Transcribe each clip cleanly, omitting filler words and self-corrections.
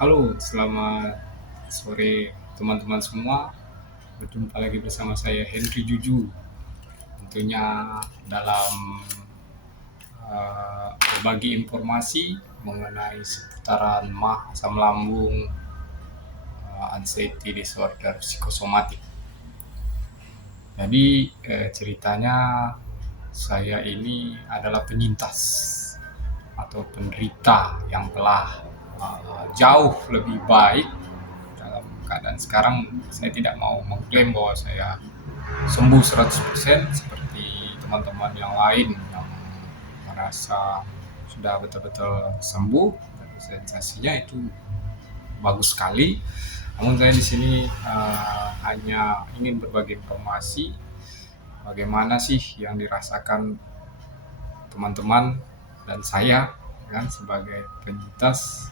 Halo, selamat sore teman-teman semua. Berjumpa lagi bersama saya Henry Juju. Tentunya dalam berbagi informasi mengenai seputaran MAH, asam lambung, anxiety disorder, psikosomatik. Jadi ceritanya saya ini adalah penyintas atau penderita yang telah jauh lebih baik dalam keadaan sekarang. Saya tidak mau mengklaim bahwa saya sembuh 100% seperti teman-teman yang lain yang merasa sudah betul-betul sembuh dan sensasinya itu bagus sekali. Namun saya di sini hanya ingin berbagi informasi bagaimana sih yang dirasakan teman-teman dan saya kan sebagai penyintas,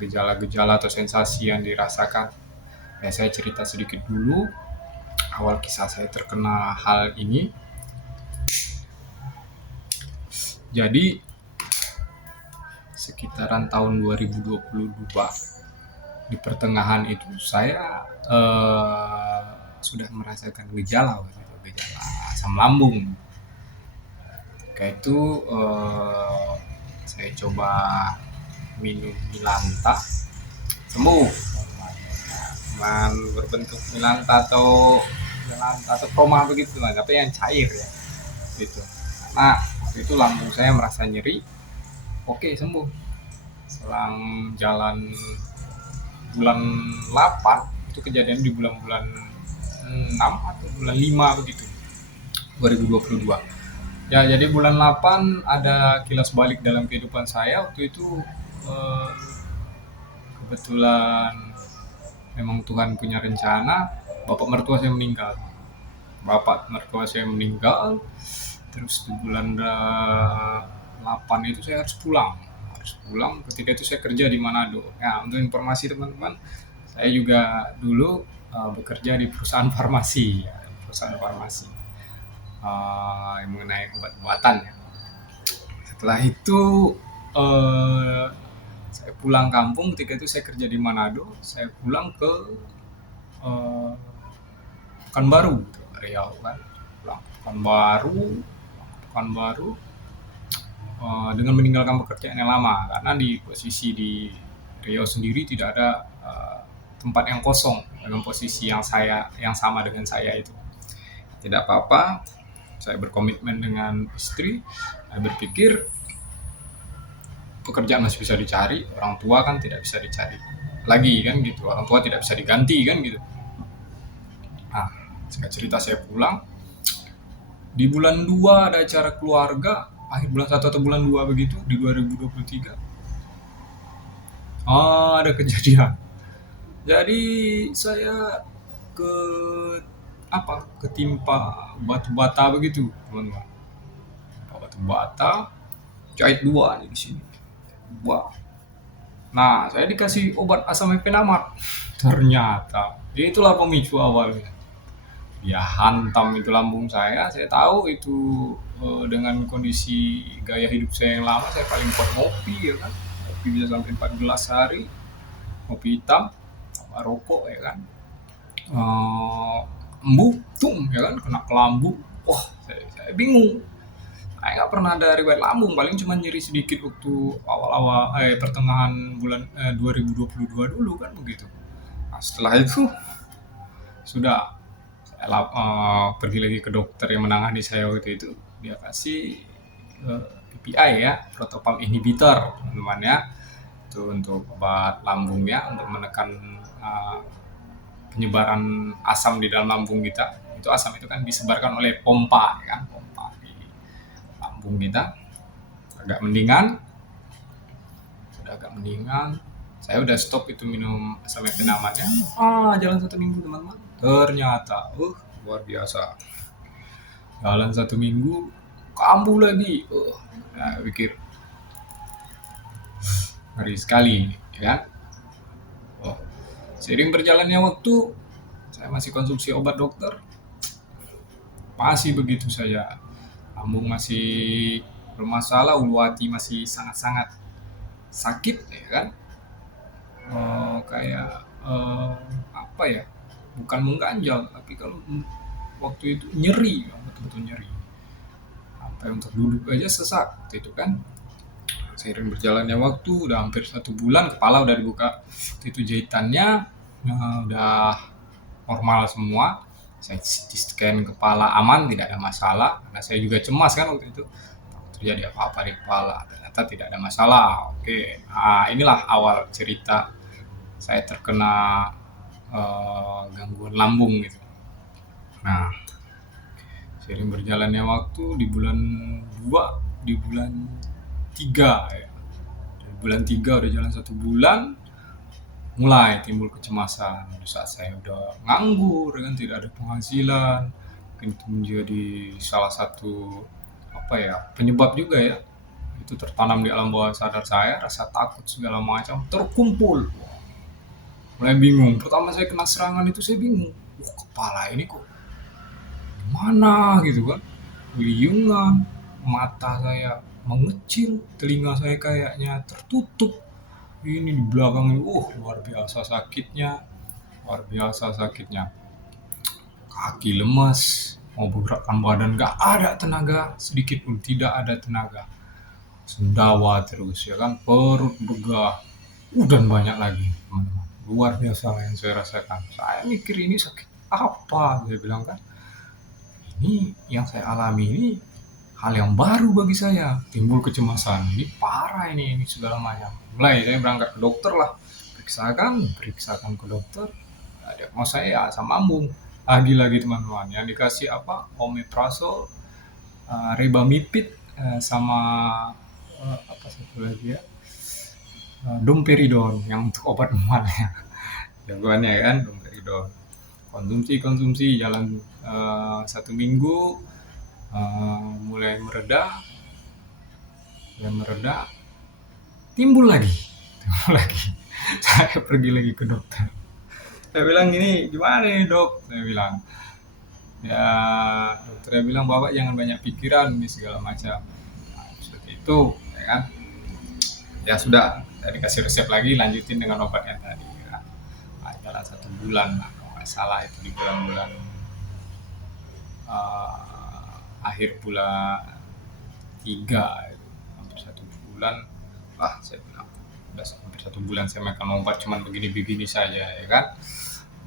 gejala-gejala atau sensasi yang dirasakan. Ya, saya cerita sedikit dulu awal kisah saya terkena hal ini. Jadi sekitaran tahun 2022 di pertengahan itu saya sudah merasakan gejala asam lambung. Kayak itu saya coba minum Milanta, sembuh. Cuman berbentuk Milanta atau Proma begitu lah, tapi yang cair ya gitu. Nah, waktu itu lambung saya merasa nyeri. Oke, sembuh. Selang jalan bulan 8, itu kejadian di bulan-bulan 6 atau bulan 5 begitu, 2022. Ya, jadi bulan 8 ada kilas balik dalam kehidupan saya. Waktu itu eh, kebetulan memang Tuhan punya rencana, bapak mertua saya meninggal. Terus di bulan 8 itu saya harus pulang. Ketika itu saya kerja di Manado. Ya, untuk informasi teman-teman, saya juga dulu bekerja di perusahaan farmasi, ya, yang mengenai obat-obatan. Ya. Setelah itu eh, saya pulang kampung. Ketika itu saya kerja di Manado. Saya pulang ke eh, Pekanbaru, Riau kan. Pulang ke Pekanbaru dengan meninggalkan pekerjaan yang lama, karena di posisi di Riau sendiri tidak ada tempat yang kosong dengan posisi yang sama dengan saya itu. Tidak apa-apa, saya berkomitmen dengan istri. Saya berpikir pekerjaan masih bisa dicari, orang tua kan tidak bisa dicari lagi kan gitu, orang tua tidak bisa diganti kan gitu. Nah, singkat cerita saya pulang. Di bulan 2 ada acara keluarga, akhir bulan 1 atau bulan 2 begitu, di 2023. Ada kejadian. Jadi saya ke ketimpa batu bata begitu, teman-teman. Batu bata, jahit 2 nih di sini. Wah. Nah, saya dikasih obat asam efenamat. Ternyata itulah pemicu awalnya. Ya, hantam itu lambung saya tahu itu dengan kondisi gaya hidup saya yang lama, saya paling kuat ngopi ya kan. Ngopi bisa sampai 4 gelas sehari, ngopi hitam sama rokok ya kan. Embuh tung ya kan, kena ke lambung. Wah, saya bingung. Saya nggak pernah ada riwayat lambung, paling cuma nyeri sedikit waktu awal-awal pertengahan bulan 2022 dulu kan begitu. Nah, setelah itu sudah pergi lagi ke dokter yang menangani saya waktu itu. Dia kasih PPI ya, protopam inhibitor teman-teman ya, itu untuk obat lambung ya, untuk menekan penyebaran asam di dalam lambung kita. Itu asam itu kan disebarkan oleh pompa ya kan, pompa di lambung kita. Sudah agak mendingan, saya udah stop itu minum asam efenamatnya. Jalan 1 minggu teman-teman, ternyata luar biasa. Jalan 1 minggu kambuh lagi. Nah, pikir ngeri sekali ya kan. Seiring berjalannya waktu, saya masih konsumsi obat dokter, masih begitu saja. Lambung masih bermasalah, ulu hati masih sangat-sangat sakit ya kan. kayak apa ya, bukan mengganjal, tapi kalau waktu itu nyeri, betul-betul nyeri. Sampai untuk duduk aja sesak waktu itu kan. Seiring berjalannya waktu, udah hampir 1 bulan, kepala udah dibuka. Waktu itu jahitannya udah normal semua. Saya CT scan kepala aman, tidak ada masalah. Karena saya juga cemas kan waktu itu. Terjadi apa-apa di kepala. Ternyata tidak ada masalah. Oke, nah, inilah awal cerita saya terkena gangguan lambung gitu. Nah, seiring berjalannya waktu di bulan 2, di bulan 3 ya. Di bulan 3 udah jalan 1 bulan, mulai timbul kecemasan. Di saat saya udah nganggur kan, tidak ada penghasilan, mungkin itu menjadi salah satu apa ya, penyebab juga ya. Itu tertanam di alam bawah sadar saya, rasa takut segala macam terkumpul. Mulai bingung. Pertama saya kena serangan itu saya bingung. Kepala ini kok mana gitu kan, beliungan, mata saya mengecil, telinga saya kayaknya tertutup, ini di belakang ini, luar biasa sakitnya, kaki lemas, mau bergerakkan badan gak ada tenaga, sedikit pun tidak ada tenaga, sendawa terus ya kan, perut begah, dan banyak lagi teman-teman. Luar biasa yang saya rasakan. Saya mikir ini sakit apa, saya bilang kan, ini yang saya alami ini hal yang baru bagi saya. Timbul kecemasan, ini parah ini segala macam. Mulai saya berangkat ke dokter lah, periksakan ke dokter. Ada mau saya ya asam lambung. Lagi-lagi teman-teman, yang dikasih apa? Omeprazol, Rebamipid, sama apa satu lagi ya? Domperidon yang untuk obat mualnya. Jagoannya kan domperidon. Konsumsi jalan 1 minggu, mulai mereda, timbul lagi. Saya pergi lagi ke dokter. Saya bilang gini, gimana nih dok? Saya bilang, ya dokternya bilang bapak jangan banyak pikiran nih segala macam. Nah, seperti itu, ya kan? Ya sudah, saya dikasih resep lagi, lanjutin dengan obatnya tadi. Ya. Nah, jalan 1 bulan lah, kalau nggak salah itu di bulan-bulan akhir bulan 3 itu, hampir 1 bulan. Saya bilang udah hampir 1 bulan saya makan obat cuman begini-begini saja ya kan,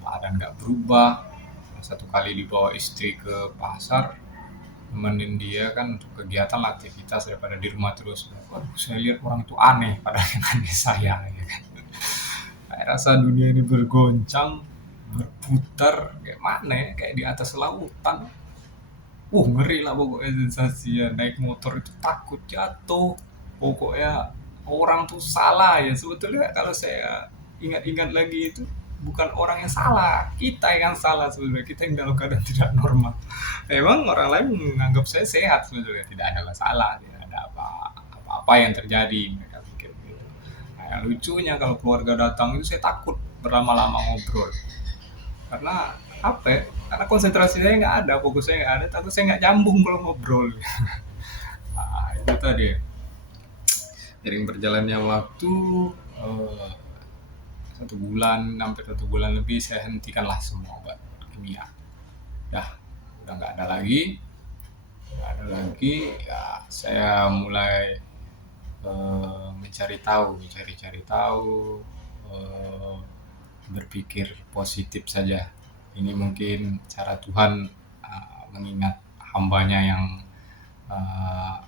badan nggak berubah. Satu kali dibawa istri ke pasar, nemenin dia kan untuk kegiatan aktivitas daripada di rumah terus. Waduh, saya lihat orang itu aneh padahal yang aneh saya ya kan. Saya rasa dunia ini bergoncang, berputar kayak mana ya, kayak di atas lautan. Ngeri lah pokoknya sensasi ya, naik motor itu takut jatuh. Pokoknya orang tuh salah ya. Sebetulnya kalau saya ingat-ingat lagi itu bukan orang yang salah, kita yang salah sebetulnya. Kita yang dalam keadaan tidak normal. Memang orang lain menganggap saya sehat sebetulnya, tidak ada masalah, tidak ada apa-apa yang terjadi. Mereka pikir gitu. Nah, yang lucunya kalau keluarga datang itu saya takut berlama-lama ngobrol. Karena apa ya? Karena konsentrasi saya nggak ada, fokus saya nggak ada, takut saya nggak nyambung kalau ngobrol. Nah, itu tadi. Sering berjalannya waktu, eh, 1 bulan, hampir 1 bulan lebih, saya hentikanlah semua obat kimia. Udah nggak ada lagi. Ya, saya mulai mencari tahu, eh, berpikir positif saja. Ini mungkin cara Tuhan mengingat hambanya yang uh,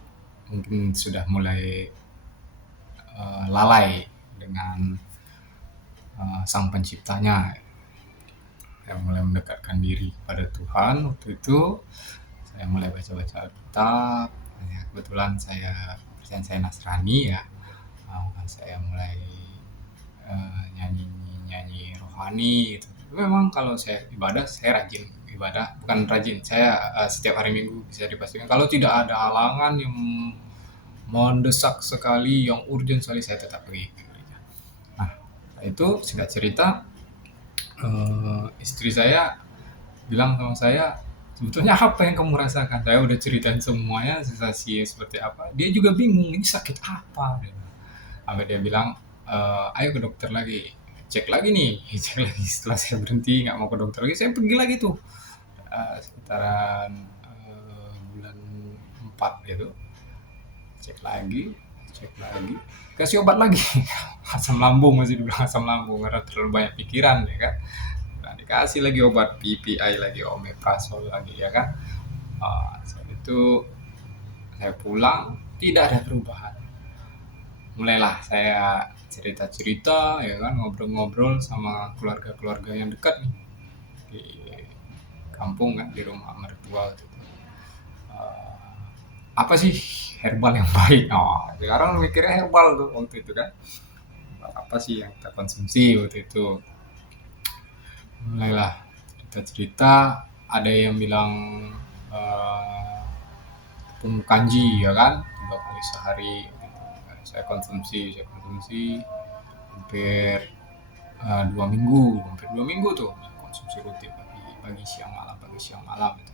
mungkin sudah mulai lalai dengan Sang Penciptanya. Saya mulai mendekatkan diri pada Tuhan. Waktu itu saya mulai baca-baca Alkitab. Ya, kebetulan saya Nasrani ya. Saya mulai nyanyi rohani gitu. Memang kalau saya ibadah, saya rajin ibadah, bukan rajin, saya setiap hari Minggu bisa dipastikan. Kalau tidak ada halangan yang mendesak sekali, yang urgent sekali, saya tetap pergi ke gereja. Nah, itu singkat cerita, istri saya bilang sama saya, sebetulnya apa yang kamu rasakan? Saya udah ceritain semuanya, sensasi seperti apa. Dia juga bingung, ini sakit apa? Sampai dia bilang, ayo ke dokter lagi. cek lagi nih, cek lagi setelah saya berhenti nggak mau ke dokter lagi, saya pergi lagi tuh sekitaran bulan 4 gitu, cek lagi, cek lagi, kasih obat lagi. Asam lambung, masih dibilang asam lambung karena terlalu banyak pikiran ya kan. Nah, dikasih lagi obat PPI lagi, omeprazol lagi ya kan. Saat itu saya pulang tidak ada perubahan. Mulailah saya cerita-cerita ya kan, ngobrol-ngobrol sama keluarga-keluarga yang dekat nih di kampung kan, di rumah mertua gitu. Apa sih herbal yang baik? Oh, sekarang mikirnya herbal tuh waktu itu kan. Apa sih yang kita konsumsi waktu itu? Mulailah cerita-cerita, ada yang bilang eh, tepung kanji ya kan, 3 kali sehari gitu. Saya konsumsi hampir 2 minggu, hampir 2 minggu tuh konsumsi rutin, pagi siang malam gitu.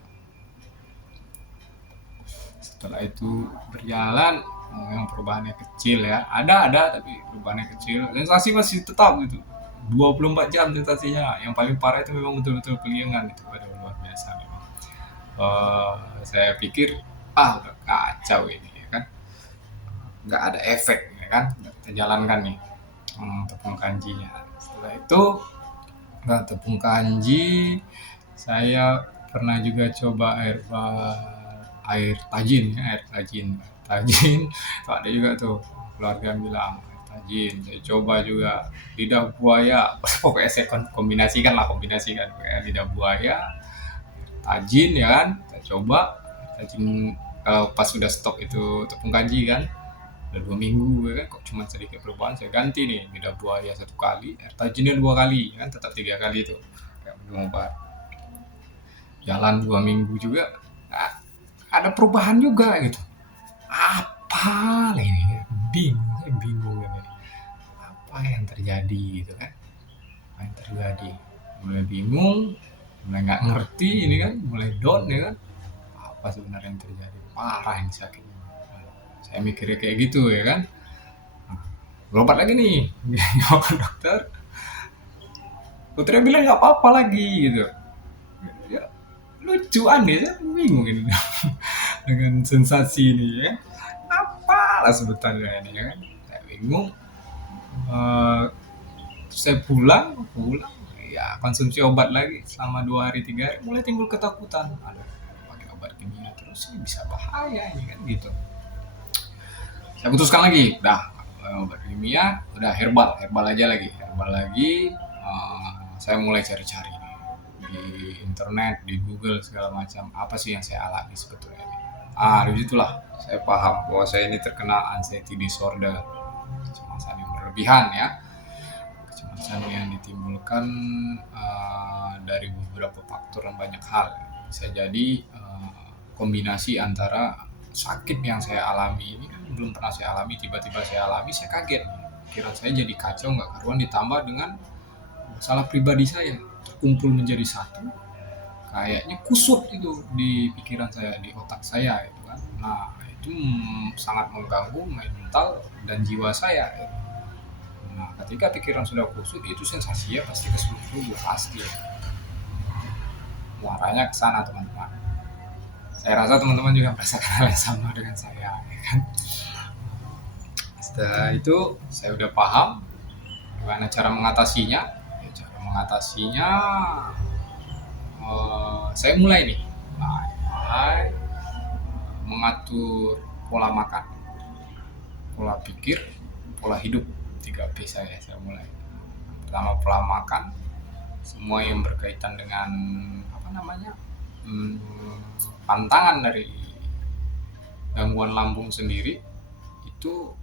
Setelah itu berjalan, memang perubahannya kecil ya, ada tapi perubahannya kecil, sensasi masih tetap gitu, 24 jam sensasinya. Yang paling parah itu memang betul-betul keliengan, itu pada luar biasa memang. Saya pikir udah kacau ini ya kan, nggak ada efek ya kan, nggak kita jalankan nih tepung kanjinya. Setelah itu tepung kanji, saya pernah juga coba air tajin ya, air tajin tuh ada juga tuh, keluarga bilang air tajin. Saya coba juga lidah buaya. Pokoknya saya kombinasikan kayak lidah buaya, tajin ya kan. Saya coba tajin, kalau pas sudah stok itu tepung kanji kan, udah 2 minggu ya kan, kok cuma sedikit perubahan, saya ganti nih lidah buaya 1 kali, air tajinnya 2 kali ya kan, tetap 3 kali tuh kayak minum obat. Jalan 2 minggu juga, nah, ada perubahan juga gitu. Apa ini? Bingung ini. Apa yang terjadi gitu kan? Apa yang terjadi? Mulai bingung, mulai nggak ngerti ini kan, mulai down ya kan. Apa sebenarnya yang terjadi? Parah ini sakit. Saya mikirnya kayak gitu ya kan. Berobat lagi nih, ke dokter. Dokternya bilang nggak apa-apa lagi gitu. Ya, lucu aneh, saya bingung ini dengan sensasi ini ya. Apalah sebutannya ini ya kan. Saya bingung. Eh, saya pulang ya, konsumsi obat lagi selama 2 hari 3 hari, mulai timbul ketakutan. Aduh, pakai obat kimia terus ini bisa bahaya ini kan gitu. Saya putuskan lagi, udah obat kimia, udah herbal aja lagi, saya mulai cari-cari di internet, di Google segala macam, apa sih yang saya alami sebetulnya ini. Dari situlah saya paham bahwa saya ini terkena anxiety disorder, kecemasan yang berlebihan ya, kecemasan yang ditimbulkan dari beberapa faktor dan banyak hal. Bisa jadi kombinasi antara sakit yang saya alami ini kan belum pernah saya alami, tiba-tiba saya alami, saya kaget. Pikiran saya jadi kacau nggak karuan, ditambah dengan masalah pribadi saya terkumpul menjadi satu, kayaknya kusut itu di pikiran saya, di otak saya itu kan. Nah itu sangat mengganggu mental dan jiwa saya. Nah ketika pikiran sudah kusut, itu sensasinya pasti ke seluruh tubuh, pasti muaranya ke sana teman-teman. Saya rasa teman-teman juga merasakan hal yang sama dengan saya ya kan. Setelah itu saya udah paham gimana cara mengatasinya. Saya mulai nih, mengatur pola makan, pola pikir, pola hidup, 3P saya mulai. Pertama pola makan, semua yang berkaitan dengan pantangan dari gangguan lambung sendiri itu,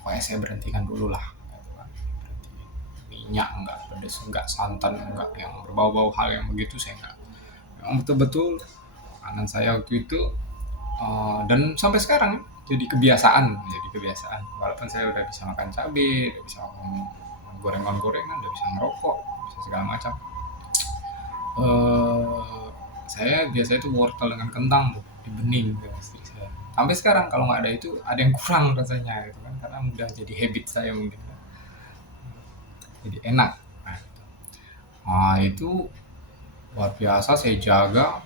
pokoknya saya berhentikan dulu lah. Minyak enggak, pedas enggak, santan enggak, yang berbau-bau hal yang begitu saya enggak. Memang betul-betul makanan saya waktu itu, dan sampai sekarang jadi kebiasaan. Walaupun saya udah bisa makan cabai, udah bisa makan gorengan, udah bisa ngerokok, bisa segala macam. Saya biasa itu wortel dengan kentang tuh, dibening sama istri saya. Sampai sekarang kalau nggak ada itu, ada yang kurang rasanya gitu kan, karena udah jadi habit saya mungkin. jadi enak. Nah, itu luar biasa saya jaga.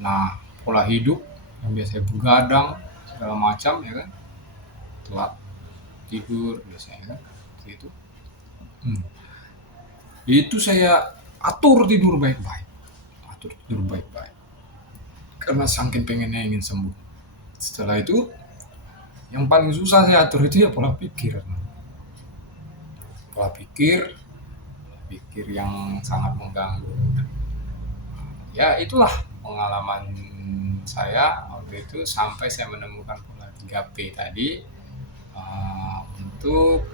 Nah, pola hidup yang biasanya begadang segala macam ya kan, telat tidur biasanya kan, gitu. Hmm. Itu saya atur tidur baik-baik, atur tidur baik-baik. Karena saking pengennya ingin sembuh. Setelah itu, yang paling susah saya atur itu ya pola pikir. Pola pikir, pikir yang sangat mengganggu. Ya itulah pengalaman saya waktu itu sampai saya menemukan pola 3P tadi, untuk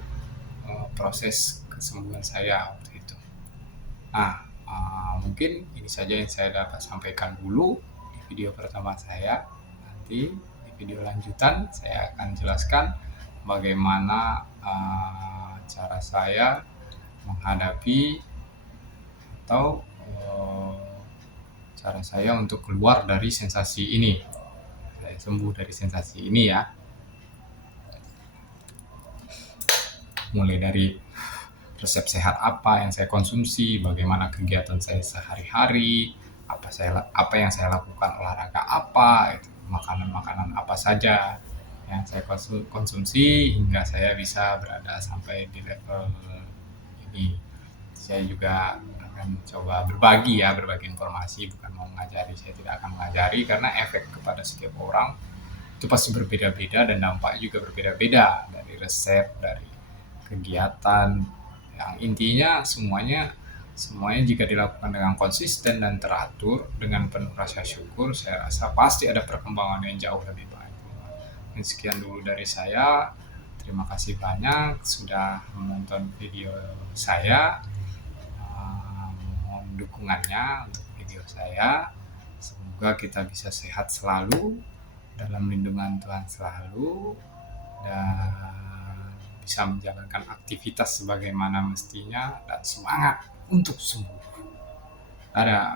proses kesembuhan saya waktu itu. Nah, mungkin ini saja yang saya dapat sampaikan dulu di video pertama saya. Nanti di video lanjutan saya akan jelaskan bagaimana cara saya menghadapi atau cara saya untuk keluar dari sensasi ini. Saya sembuh dari sensasi ini ya. Mulai dari resep sehat apa yang saya konsumsi, bagaimana kegiatan saya sehari-hari, apa yang saya lakukan, olahraga apa, makanan-makanan apa saja yang saya konsumsi hingga saya bisa berada sampai di level ini. Saya juga akan coba berbagi informasi, bukan mau mengajari. Saya tidak akan mengajari karena efek kepada setiap orang itu pasti berbeda-beda dan dampaknya juga berbeda-beda, dari resep, dari kegiatan. Yang intinya semuanya jika dilakukan dengan konsisten dan teratur dengan penuh rasa syukur, saya rasa pasti ada perkembangan yang jauh lebih baik. Dan sekian dulu dari saya. Terima kasih banyak sudah menonton video saya. Mohon dukungannya untuk video saya. Semoga kita bisa sehat selalu, dalam lindungan Tuhan selalu, dan bisa menjalankan aktivitas sebagaimana mestinya dan semangat untuk sembuh. Ada